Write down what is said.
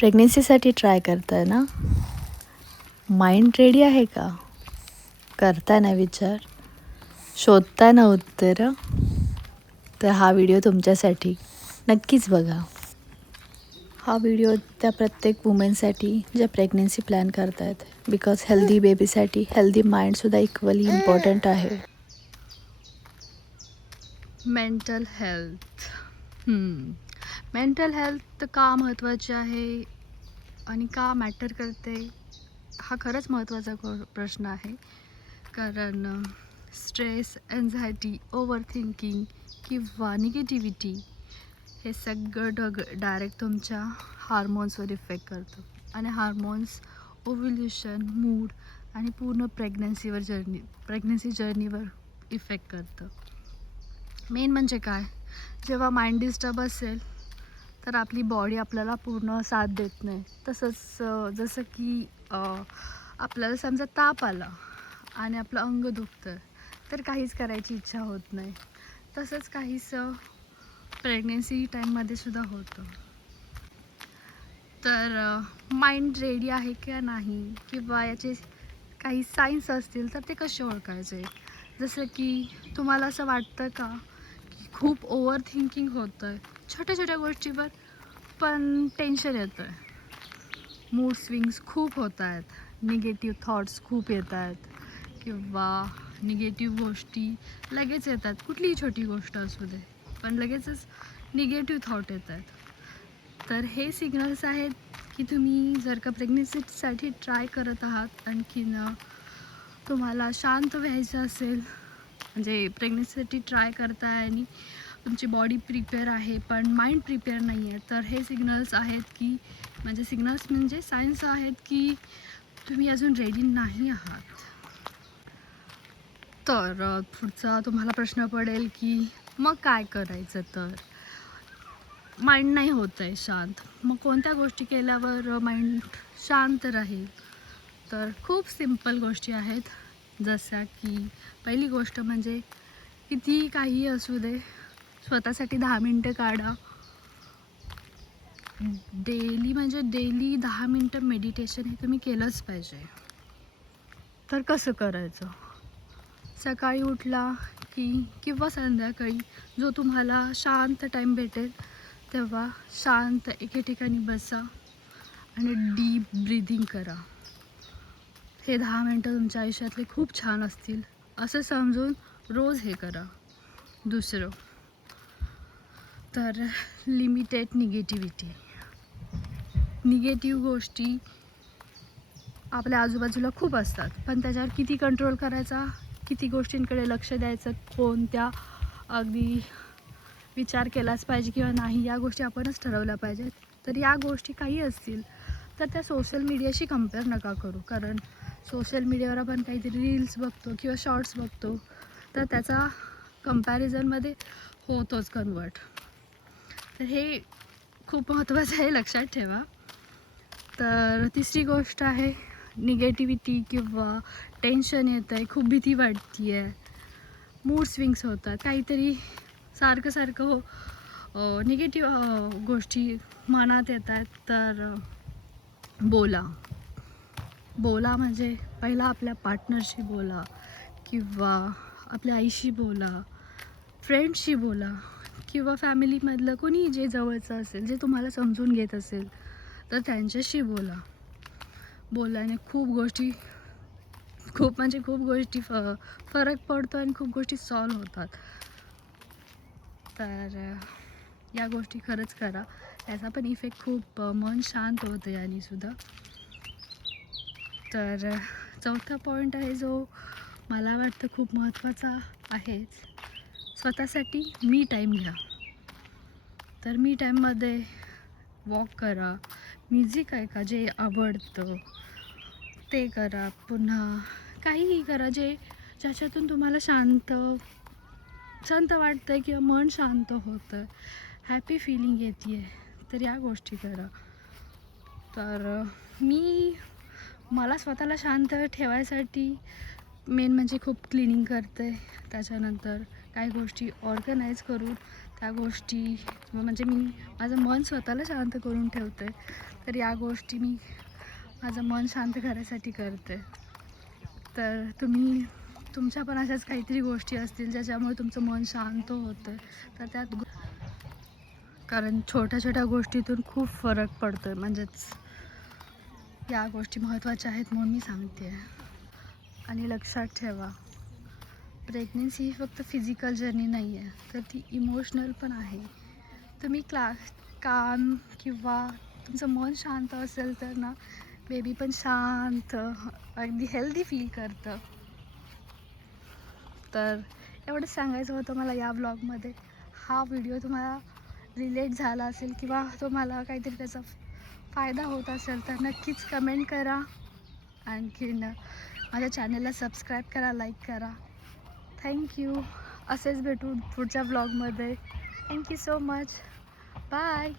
प्रेग्नेन्सीसाठी try करताय ना? Mind ready आहे का? करताय ना विचार? शोधताय ना उत्तरं? तर हा व्हिडिओ तुमच्यासाठी. नक्कीच बघा. हा व्हिडिओ त्या प्रत्येक वुमेनसाठी ज्या प्रेग्नेन्सी प्लॅन करतायत. बिकॉज हेल्दी बेबीसाठी हेल्दी माइंडसुद्धा इक्वली इम्पॉर्टंट आहे. Mental health. मेंटल हेल्थ का महत्त्वाची आहे आणि का मॅटर करते, हा खरंच महत्त्वाचा प्रश्न आहे. कारण स्ट्रेस, एन्झायटी, ओव्हर थिंकिंग किंवा निगेटिव्हिटी हे सगळं डायरेक्ट तुमच्या हार्मोन्सवर इफेक्ट करतं. आणि हार्मोन्स ओव्ह्युल्युशन, मूड आणि पूर्ण प्रेग्नन्सी जर्नीवर इफेक्ट करतं. मेन म्हणजे काय, जेव्हा माइंड डिस्टर्ब असेल तर आपली बॉडी आपल्याला पूर्ण साथ देत नाही. तसंच जसं की आपल्याला समजा ताप आला आणि आपलं अंग दुखतं तर काहीच करायची इच्छा होत नाही. तसंच काहीसं प्रेग्नेन्सी टाईममध्ये सुद्धा होतं. तर माइंड रेडी आहे का नाही, किंवा याचे काही साईन्स असतील तर ते कसे ओळखायचे. जसं की तुम्हाला असं वाटतं का की खूप ओव्हर थिंकिंग होतं आहे छोट्या छोट्या गोष्टीवर, पण टेन्शन येतं आहे, मूड स्विंग्स खूप होत आहेत, निगेटिव्ह थॉट्स खूप येत आहेत, किंवा निगेटिव्ह गोष्टी लगेच येतात. कुठलीही छोटी गोष्ट असू दे पण लगेचच निगेटिव्ह थॉट येत आहेत. तर हे सिग्नल्स आहेत की तुम्ही जर का प्रेग्नेन्सीसाठी ट्राय करत आहात, आणखीन तुम्हाला शांत व्हायचं असेल, म्हणजे प्रेग्नेन्सीसाठी ट्राय करताय आणि तुमची बॉडी प्रिपेअर आहे पण माइंड प्रिपेअर नाही आहे, तर हे सिग्नल्स आहेत की म्हणजे सायन्स आहेत की तुम्ही अजून रेडी नाही आहात. तर पुढचा तुम्हाला प्रश्न पडेल की मग काय करायचं. तर माइंड नाही होत आहे शांत, मग कोणत्या गोष्टी केल्यावर माइंड शांत राहील. तर खूप सिंपल गोष्टी आहेत. जसं की पहिली गोष्ट म्हणजे किती काही असू दे, स्वतःसाठी 10 मिनटं काढा. डेली 10 मिनटं मेडिटेशन हे तुम्ही केलंच पाहिजे. तर कसं करायचं, सकाळी उठला की किंवा संध्याकाळी जो तुम्हाला शांत टाईम भेटेल तेव्हा शांत एके ठिकाणी बसा आणि डीप ब्रीदिंग करा. हे 10 मिनटं तुमच्या आयुष्यातले खूप छान असतील असं समजून रोज हे करा. दुसरं तर लिमिटेड निगेटिव्ह गोष्टी आपल्या आजूबाजूला खूप असतात, पण त्याच्यावर किती कंट्रोल करायचा, किती गोष्टींकडे लक्ष द्यायचं, कोणत्या अगदी विचार केलाच पाहिजे किंवा नाही, या गोष्टी आपणच ठरवल्या पाहिजेत. तर या गोष्टी काही असतील तर त्या सोशल मीडियाशी कम्पेअर नका करू. कारण सोशल मीडियावर आपण काहीतरी रील्स बघतो किंवा शॉर्ट्स बघतो, तर त्याचा कंपॅरिझनमध्ये होतोच कन्वर्ट. तर हे खूप महत्त्वाचं आहे, लक्षात ठेवा. तर तिसरी गोष्ट आहे, निगेटिव्हिटी किंवा टेन्शन येतं आहे, खूप भीती वाटते आहे, मूड स्विंग्स होतात, काहीतरी सारखं निगेटिव्ह गोष्टी मनात येतात. तर बोला म्हणजे पहिला आपल्या पार्टनरशी बोला, किंवा आपल्या आईशी बोला, फ्रेंड्सशी बोला, किंवा फॅमिलीमधलं कोणी जे जवळचं असेल, जे तुम्हाला समजून घेत असेल तर त्यांच्याशी बोलाने खूप गोष्टी फरक पडतो आणि खूप गोष्टी सॉल्व होतात. तर या गोष्टी खरंच करा, याचा पण इफेक्ट खूप मन शांत होतं याने सुद्धा. तर चौथा पॉईंट आहे जो मला वाटतं खूप महत्त्वाचा आहेच, स्वतःसाठी मी टाईम घ्या. तर मी टाईममध्ये वॉक करा, म्युझिक ऐका जे आवडतं ते करा, पुन्हा काहीही करा ज्याच्यातून तुम्हाला शांत वाटतं आहे किंवा मन शांत होतं, हॅपी फिलिंग येते आहे, तर या गोष्टी करा. तर मला स्वतःला शांत ठेवायसाठी मेन म्हणजे खूप क्लिनिंग करते, त्याच्यानंतर काही गोष्टी ऑर्गनाईज करून त्या गोष्टी म्हणजे मी माझं मन स्वतःला शांत करून ठेवते. तर या गोष्टी मी माझं मन शांत करायसाठी करते. तर तुम्ही तुमच्या पण अशाच काहीतरी गोष्टी असतील ज्याच्यामुळे तुमचं मन शांत होतं. तर त्यात कारण छोट्या छोट्या गोष्टीतून खूप फरक पडतो आहे. म्हणजेच या गोष्टी महत्त्वाच्या आहेत म्हणून मी सांगते आहे. आणि लक्षात ठेवा, प्रेग्नन्सी ही फक्त फिजिकल जर्नी नाही आहे, तर ती इमोशनल पण आहे. तुम्ही काम किंवा तुमचं मन शांत असेल तर ना, बेबी पण शांत अगदी हेल्दी फील करतं. तर एवढंच सांगायचं होतं मला या ब्लॉगमध्ये. हा व्हिडिओ तुम्हाला रिलेट झाला असेल किंवा तुम्हाला काहीतरी त्याचा फायदा होत असेल तर नक्कीच कमेंट करा. आणखीन माझ्या चॅनलला सबस्क्राईब करा, लाईक करा. थँक्यू. असेच भेटू पुढच्या ब्लॉगमध्ये. Thank you so much. बाय.